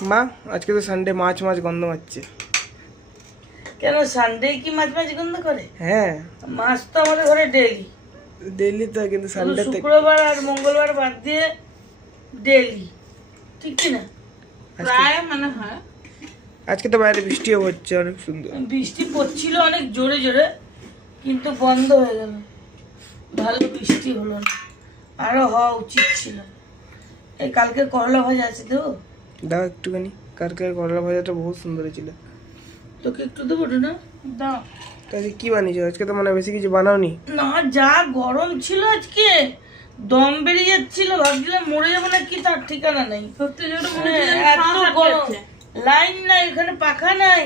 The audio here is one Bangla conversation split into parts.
মা আজকে তো সানডে, মাছ মাছ গন্ধ মারছে। কেন সানডে কি মাছ মাছ গন্ধ করে? হ্যাঁ মাছ তো আমাদের ঘরে ডেলি। ডেইলি তো, কিন্তু সানডে তে শুক্রবার আর মঙ্গলবার বাদ দিয়ে ডেলি, ঠিক কি না? প্রায় মানে হয়। আজকে তো বাইরে বৃষ্টিও হচ্ছে অনেক সুন্দর। বৃষ্টি পড়ছিল অনেক জোরে জোরে, কিন্তু বন্ধ হয়ে গেল। ভালো বৃষ্টি হলো না, আরো হওয়া উচিত ছিল। এই কালকে করলা ভাজা আছে দেবো? দাও একটুখানি, কালকে করলা ভাজাটা বহুত সুন্দর ছিল। তোকে একটু দেবো না? দাও। তাহলে কি বানিয়েছো আজকে? তো মানে বেশি কিছু বানাওনি। না, যা গরম ছিল আজকে, দম বেরিয়ে যাচ্ছিল, ভাবছিলাম মরে যাবো না কি তার ঠিকানা নেই। সত্যি এত গরম, লাইন নাই এখানে, পাখা নাই,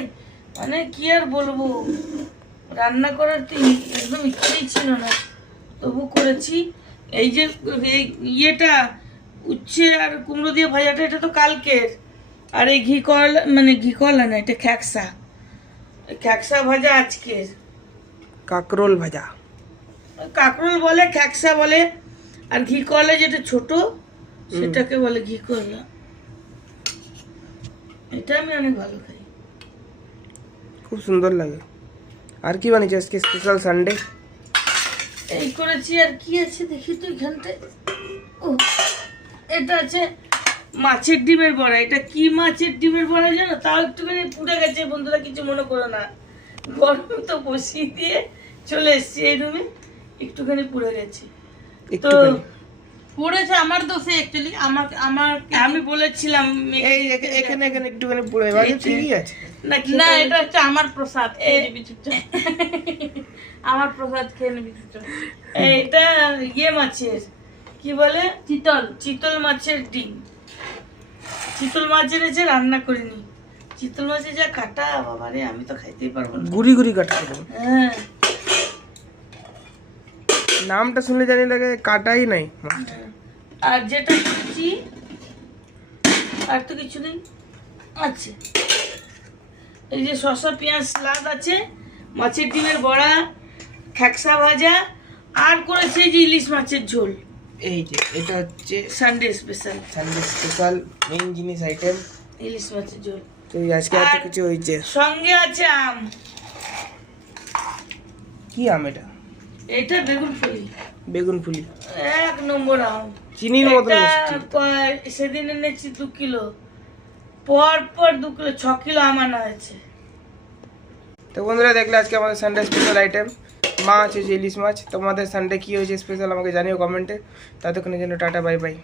মানে কি আর বলবো। রান্না করার তো একদম ইচ্ছেই ছিল না, তবু করেছি। এই যে ইয়েটা উচ্ছে আর কুমড়ো দিয়ে ভাজাটা, এটা তো কালকের। আর এই ঘি করলা, মানে ঘি করলা না, এটা খ্যাকসা, খ্যাকসা ভাজা আজকের। কাকরোল ভাজা, কাকরোল বলে, খ্যাকসা বলে, আর ঘি করলা যেটা ছোট সেটাকে বলে ঘি করলা। এটা আমি অনেক ভালো খাই, খুব সুন্দর লাগে। আর কি বানিয়েছো আজকে স্পেশাল সানডে? এই করেছি। আর কি আছে দেখি তো এখানটায়। ও, এটা আছে মাছের ডিমের বড়া। এটা কি মাছের ডিমের বড়া জানো? তাও একটুখানি পুড়ে গেছে বন্ধুরা, কিছু মনে করো না। গরম তো বসিয়ে দিয়ে চলে এসছি এই রুমে, একটুখানি পুড়ে গেছে তো। একটুখানি পড়েছে আমার দোষে অ্যাকচুয়ালি। আমি বলেছিলাম এই এখানে এখানে একটুখানি পুরো এবারে ঠিকই আছে। না, এটা হচ্ছে আমার প্রসাদ, খেয়ে নিবি চুপচাপ। আমার প্রসাদ খেয়ে নিবি চুপচাপ। এটা ইয়ে মাছের কি বলে, চিতল মাছের ডিম। চিতল মাছ এনেছে, রান্না করিনি। চিতল মাছের যা কাটা বাবারে, আমি তো খাইতেই পারবো না। গুড়ি গুড়ি কাটা দেবো। হ্যাঁ, নামটা শুনলে জানি লাগে কাটাই নাই। আর যেটা করেছি আর তো কিছু নেই। আছে এই যে শসা পেঁয়াজ সালাদ আছে, মাছের ডিমের বড়া, খ্যাকসা ভাজা, আর করেছে যে ইলিশ মাছের ঝোল। এই যে এটা হচ্ছে Sunday special, Sunday special main জিনিস আইটেম, ইলিশ মাছের ঝোল। তো আজকে এত কিছু হয়েছে। সঙ্গে আছে আম। কি আম এটা? এটা বেগুন ফুলি, বেগুন ফুলি, এক নম্বর আম। চিনির মতো এটা মিষ্টি। সেদিন এনেছি 2 কিলো, পর 2 কিলো, 6 কিলো আম আনা হয়েছে। তো বন্ধুরা দেখলে আজকে আমাদের সানডে স্পেশাল আইটেম মাছ হয়েছে, ইলিশ মাছ। তোমাদের সানডে কি হয়েছে স্পেশাল আমাকে জানিও কমেন্টে। ততক্ষণের জন্য টাটা, বাই বাই।